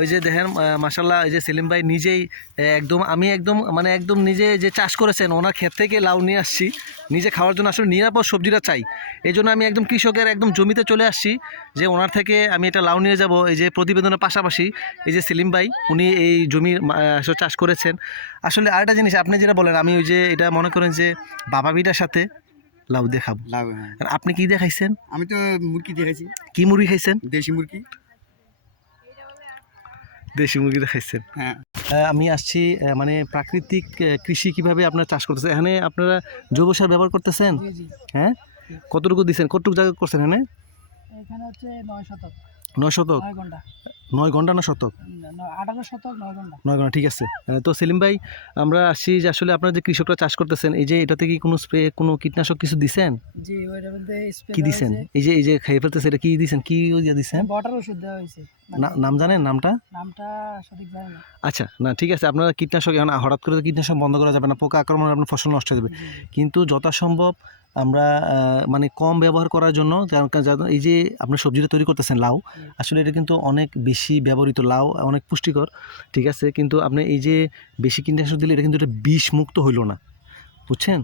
ওই যে দেখেন মাসাল্লাহ এই যে সেলিম ভাই নিজেই একদম আমি একদম মানে একদম নিজে যে চাষ করেছেন ওনার ক্ষেত থেকে লাউ নিয়ে আসছি নিজে খাওয়ার জন্য আসলে নিরাপদ সবজিটা চাই। এই জন্য আমি একদম কৃষকের একদম জমিতে চলে আসছি যে ওনার থেকে আমি এটা লাউ নিয়ে যাব এই যে প্রতিবেদনের পাশাপাশি এই যে সেলিম ভাই উনি এই জমির আসলে চাষ করেছেন। আসলে আরেকটা জিনিস আপনি যেটা বলেন আমি ওই যে এটা মনে করেন যে বাবা বিটার সাথে লাউ দেখাবো। লাউ হ্যাঁ। আর আপনি কি দেখাইছেন? আমি তো মুরগি দেখেছি কি মুরগি খাইছেন? দেশি মুরগি। দেশি মুরগি দিয়ে খাইছেন? হ্যাঁ। আমি আসছি মানে প্রাকৃতিক কৃষি কীভাবে আপনারা চাষ করতেছেন এখানে আপনারা জৈব সার ব্যবহার করতেছেন? হ্যাঁ? কতটুকু দিচ্ছেন কতটুকু জায়গা করছেন এখানে? এখানে হচ্ছে নয় শতক। নয় শতক। নয় ঘণ্টা না শতক? আঠারো শতক নয় ঘণ্টা। নয় ঘণ্টা ঠিক আছে। তো সেলিম ভাই আমরা আসছি যে আসলে আপনারা যে কৃষকরা চাষ করতেছেন এই যে এটাতে কি কোনো স্প্রে কোনো কীটনাশক কিছু দিছেন? জি ওইটার মধ্যে কি দিছেন? এই যে এই যে খাইয়ে ফেলতেছে এটা কি দিছেন? কি দিয়ে দিছেন? বটার ওষুধ দেওয়া হয়েছে। মানে নাম জানেন নামটা? নামটা সঠিক জানি না। আচ্ছা না ঠিক আছে আপনারা কীটনাশক এখন হঠাৎ করে কীটনাশক বন্ধ করা যাবে না পোকা আক্রমণ আপনার ফসল নষ্ট হয়ে যাবে। কিন্তু যথাসম্ভব আমরা মানে কম ব্যবহার করার জন্য এই যে আপনি সবজিটা তৈরি করতেছেন লাউ আসলে এটা কিন্তু অনেক বেশি ব্যবহৃত লাউ অনেক পুষ্টিকর ঠিক আছে? কিন্তু আপনি এই যে বেশি কীটনাশক দিলে এটা কিন্তু এটা বিষ মুক্ত হইল না। বুঝছেন?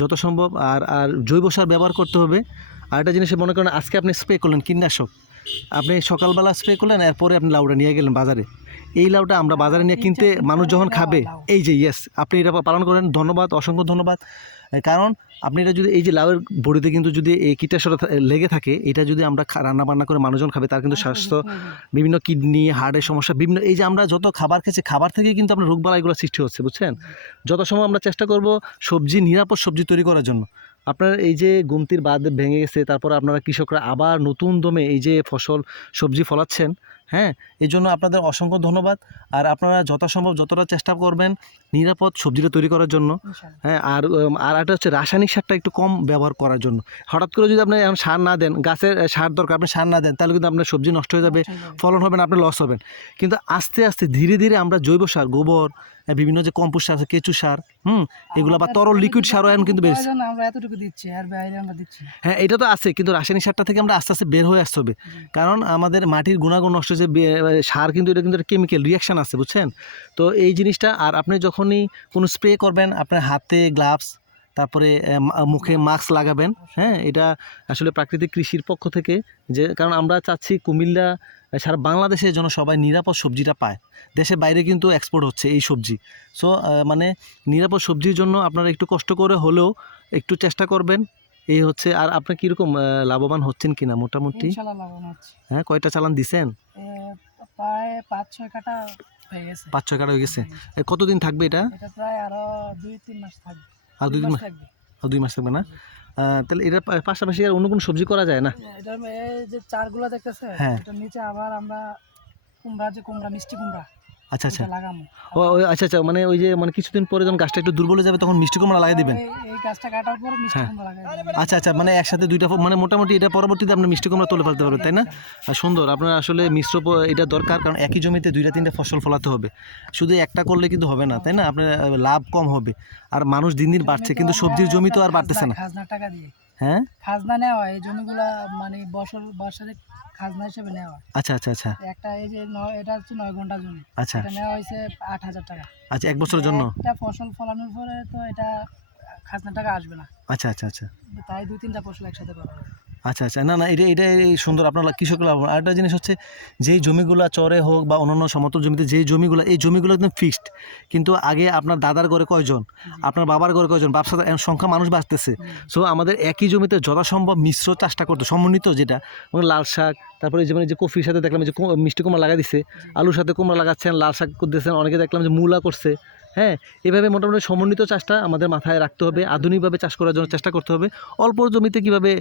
যত সম্ভব আর আর জৈব সার ব্যবহার করতে হবে। আর একটা জিনিস মনে করেন আজকে আপনি স্প্রে করলেন কীটনাশক আপনি সকালবেলা স্প্রে করলেন এরপরে আপনি লাউটা নিয়ে গেলেন বাজারে। এই লাউটা আমরা বাজারে নিয়ে কিনতে মানুষ যখন খাবে এই যে ইয়েস আপনি এটা পালন করেন ধন্যবাদ অসংখ্য ধন্যবাদ। কারণ আপনি এটা যদি এই যে লাউয়ের বড়িতে কিন্তু যদি এই কীটনাশকটা লেগে থাকে এটা যদি আমরা রান্না বান্না করে মানুষজন খাবে তার কিন্তু স্বাস্থ্য বিভিন্ন কিডনি হার্টের সমস্যা বিভিন্ন এই যে আমরা যত খাবার খেয়েছি খাবার থেকেই কিন্তু আমরা রোগবালাইগুলো সৃষ্টি হচ্ছে বুঝছেন? যত সময় আমরা চেষ্টা করব সবজি নিরাপদ সবজি তৈরি করার জন্য আপনার এই যে গুমতির বাদ ভেঙে গেছে তারপর আপনারা কৃষকরা আবার নতুন দমে এই যে ফসল সবজি ফলাচ্ছেন হ্যাঁ এই জন্য আপনাদের অসংখ্য ধন্যবাদ। আর আপনারা যথাসম্ভব যতটা চেষ্টা করবেন নিরাপদ সবজিটা তৈরি করার জন্য হ্যাঁ আর আর একটা হচ্ছে রাসায়নিক সারটা একটু কম ব্যবহার করার জন্য। হঠাৎ করে যদি আপনি এখন সার না দেন গাছের সার দরকার আপনি সার না দেন তাহলে কিন্তু আপনার সবজি নষ্ট হয়ে যাবে। ফলন হবে না আপনি লস হবেন। কিন্তু আস্তে আস্তে ধীরে ধীরে আমরা জৈব সার গোবর বিভিন্ন যে কম্পোস্ট সার আছে কেঁচু সার হুম এগুলো বা তরল লিকুইড সারও এখন কিন্তু বেশি আমরা এতটুকু দিচ্ছি আর বাইরে আমরা দিচ্ছি হ্যাঁ এটা তো আছে কিন্তু রাসায়নিক সারটা থেকে আমরা আস্তে আস্তে বের হয়ে আসতে হবে। কারণ আমাদের মাটির গুণাগুণ নষ্ট যে সার কিন্তু এটা কিন্তু কেমিক্যাল রিয়াকশান আছে বুঝছেন? তো এই জিনিসটা আর আপনি যখনই কোনো স্প্রে করবেন আপনার হাতে গ্লাভস তারপরে মুখে মাস্ক লাগাবেন। হ্যাঁ এটা আসলে প্রাকৃতিক কৃষির পক্ষ থেকে যে কারণ আমরা চাচ্ছি কুমিল্লা সারা বাংলাদেশের জন্য সবাই নিরাপদ সবজিটা পায়। দেশের বাইরে কিন্তু এক্সপোর্ট হচ্ছে এই সবজি। সো মানে নিরাপদ সবজির জন্য আপনারা একটু কষ্ট করে হলেও একটু চেষ্টা করবেন। এই হচ্ছে আর আপনি কীরকম লাভবান হচ্ছেন কিনা মোটামুটি? হ্যাঁ কয়টা চালান দিছেন? প্রায় পাঁচ ছয় কাটা হয়ে গেছে। পাঁচ ছয় কাটা হয়ে গেছে। কতদিন থাকবে এটা? এটা প্রায় আরও দুই তিন মাস থাকবে। আর দুই দিন আর দুই মাস থাকবে না? তাহলে এটার পাশাপাশি আর অন্য কোনো সবজি করা যায় না? এটার এই যে চারগুলা দেখতেছে হ্যাঁ। এটার নিচে আবার আমরা কুমড়া যে কুমড়া মিষ্টি কুমড়া আচ্ছা আচ্ছা। এটা ও আচ্ছা আচ্ছা মানে ওই যে মানে কিছুদিন পরে যখন গাছটা একটু দুর্বল হয়ে যাবে তখন মিষ্টি কুমড়া লাগিয়ে দিবেন? এই- এই গাছটা কাটার পরে মিষ্টি হ্যাঁ। কুমড়া লাগাই আচ্ছা আচ্ছা মানে একসাথে দুইটা মানে মোটামুটি এটা পরবর্তীতে আপনি মিষ্টি কুমড়া তুলে ফেলতে পারবেন তাই না? সুন্দর আপনার আসলে মিশ্র এটা দরকার কারণ একই জমিতে দুইটা তিনটা ফসল ফলাতে হবে। শুধু একটা করলে কিন্তু হবে না তাই না? আপনার লাভ কম হবে। আর মানুষ দিন দিন বাড়ছে কিন্তু সবজির জমি তো আর বাড়তেছে না। খাজনা- টাকা দিয়ে। হ্যাঁ? খাজনা নেওয়া হয় এই জমিগুলা মানে বছর বছরে খাজনা হিসেবে নেওয়া হয়। আচ্ছা আচ্ছা আচ্ছা। একটা এই যে নয় এটা হচ্ছে নয় ঘণ্টা জমি। আচ্ছা এটা নেওয়া হয়েছে আট হাজার টাকা। আচ্ছা এক বছরের জন্য? একটা ফসল ফলানোর পরে তো এটা খাজনা টাকা আসবে না। আচ্ছা আচ্ছা আচ্ছা। তাই দুই তিনটা ফসল একসাথে করা হয়। আচ্ছা আচ্ছা। না না এটা এটা এই সুন্দর। আপনার কৃষক লাভ আর একটা জিনিস হচ্ছে যেই জমিগুলো চরে হোক বা অন্যান্য সমতল জমিতে যেই জমিগুলো এই জমিগুলো একদম ফিক্সড কিন্তু আগে আপনার দাদার ঘরে কয়জন? আপনার বাবার ঘরে কয়জন? ব্যবসা সংখ্যা মানুষ বাঁচতেছে। সো আমাদের একই জমিতে যথাসম্ভব মিশ্র চাষটা করতে সমন্বিত যেটা লাল শাক তারপরে যেমন যে কফির সাথে দেখলাম যে মিষ্টি কুমড়া লাগা দিছে। আলুর সাথে কুমড়া লাগাচ্ছেন লাল শাক করতেছেন অনেকে দেখলাম যে মূলা করছে। হ্যাঁ এভাবে মোটামুটি সমন্বিত চাষটা আমাদের মাথায় রাখতে হবে, আধুনিকভাবে চাষ করার জন্য চেষ্টা করতে হবে। অল্প জমিতে কীভাবে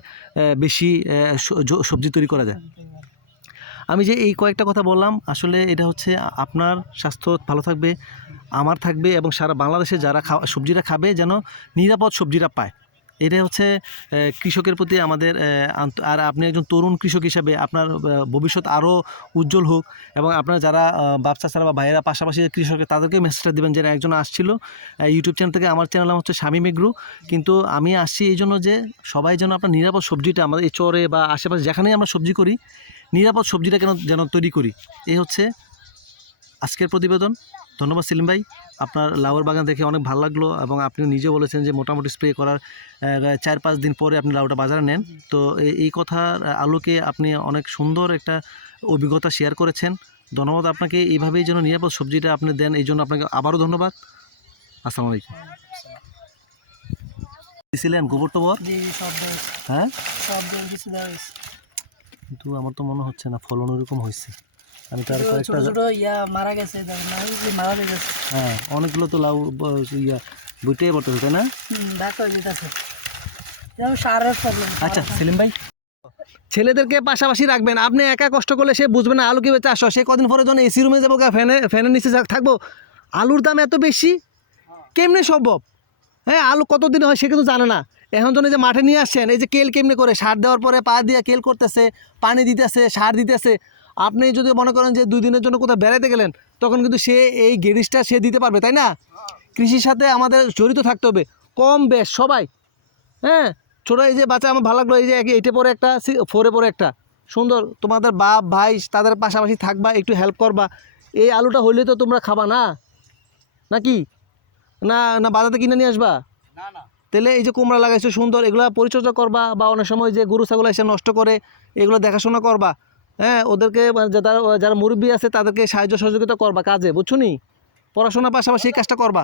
বেশি সবজি তৈরি করা যায়? আমি যে এই কয়েকটা কথা বললাম, আসলে এটা হচ্ছে আপনার স্বাস্থ্য ভালো থাকবে, আমার থাকবে এবং সারা বাংলাদেশে যারা খাওয়া সবজিটা খাবে যেন নিরাপদ সবজিটা পায়। এটা হচ্ছে কৃষকের প্রতি আমাদের আর আপনি একজন তরুণ কৃষক হিসাবে আপনার ভবিষ্যৎ আরও উজ্জ্বল হোক এবং আপনার যারা ব্যবসা ছাড়া বা ভাইয়েরা পাশাপাশি কৃষকের তাদেরকে মেসেজটা দেবেন যে একজন আসছিল। ইউটিউব চ্যানেল থেকে আমার চ্যানেল হচ্ছে স্বামী মেঘরু। কিন্তু আমি আসছি এই জন্য যে সবাই যেন আপনার নিরাপদ সবজিটা আমাদের এই চরে বা আশেপাশে যেখানেই আমরা সবজি করি, নিরাপদ সবজিটা কেন যেন তৈরি করি? এই হচ্ছে আজকের প্রতিবেদন। ধন্যবাদ সেলিম ভাই। আপনার লাউয়ের বাগান দেখে অনেক ভালো লাগল এবং আপনি নিজে বলেছেন যে মোটামুটি স্প্রে করার চার পাঁচ দিন পরে আপনি লাউটা বাজারে নেন। তো এই- কথার আলোকে আপনি অনেক সুন্দর একটা অভিজ্ঞতা শেয়ার করেছেন। ধন্যবাদ আপনাকে। এইভাবেই যেন নিরাপদ সবজিটা আপনি দেন এই জন্য আপনাকে আবারও ধন্যবাদ। আসসালামু আলাইকুম। দিয়েছিলেন গোবর টোবর। হ্যাঁ। কিন্তু আমার তো মনে হচ্ছে না ফলন ওরকম হয়েছে আমি তার কয়েকটা ছোট ইয়া মারা গেছে মারা গেছে। হ্যাঁ অনেকগুলো তো লাউ ইয়া বুঝতেই পড়তেছে তাই না? যেতেছে সারের প্রবলেম আচ্ছা সেলিম ভাই। ছেলেদেরকে পাশাপাশি রাখবেন। আপনি একা কষ্ট করলে সে বুঝবে না আলু কীভাবে চাষ হয়। সে কদিন পরে যখন এসি রুমে যাব ফ্যানে ফ্যানের নিচে থাকব আলুর দাম এত বেশি? কেমনে সম্ভব? হ্যাঁ আলু কতদিন হয় সে কিন্তু জানে না। এখন যখন এই যে মাঠে নিয়ে আসছেন এই যে কেল কেমনে করে? সার দেওয়ার পরে পা দিয়ে কেল করতেছে পানি দিতেছে সার দিতেছে। আপনি যদি মনে করেন যে দুই দিনের জন্য কোথাও বেড়াতে গেলেন তখন কিন্তু সে এই গেরিসটা সে দিতে পারবে তাই না? কৃষির সাথে আমাদের জড়িত থাকতে হবে কম বেশ সবাই। হ্যাঁ? ছোটো এই যে বাচ্চা আমার ভালো লাগল এই যে এইটে পরে একটা ফোরে পরে একটা। সুন্দর তোমাদের বাপ ভাই তাদের পাশাপাশি থাকবা একটু হেল্প করবা। এই আলুটা হইলে তো তোমরা খাবা না? নাকি? না না বাজারে কিনে নিয়ে আসবা? না না। তাহলে এই যে কুমড়া লাগাইছো সুন্দর এগুলো পরিচর্যা করবা বা অনেক সময় যে গরু ছাগল এসে নষ্ট করে এগুলো দেখাশোনা করবা। হ্যাঁ ওদেরকে মানে যারা যারা মুরব্বী আছে, তাদেরকে সাহায্য সহযোগিতা করবা কাজে বুঝছ নি পড়াশোনার পাশাপাশি এই কাজটা করবা।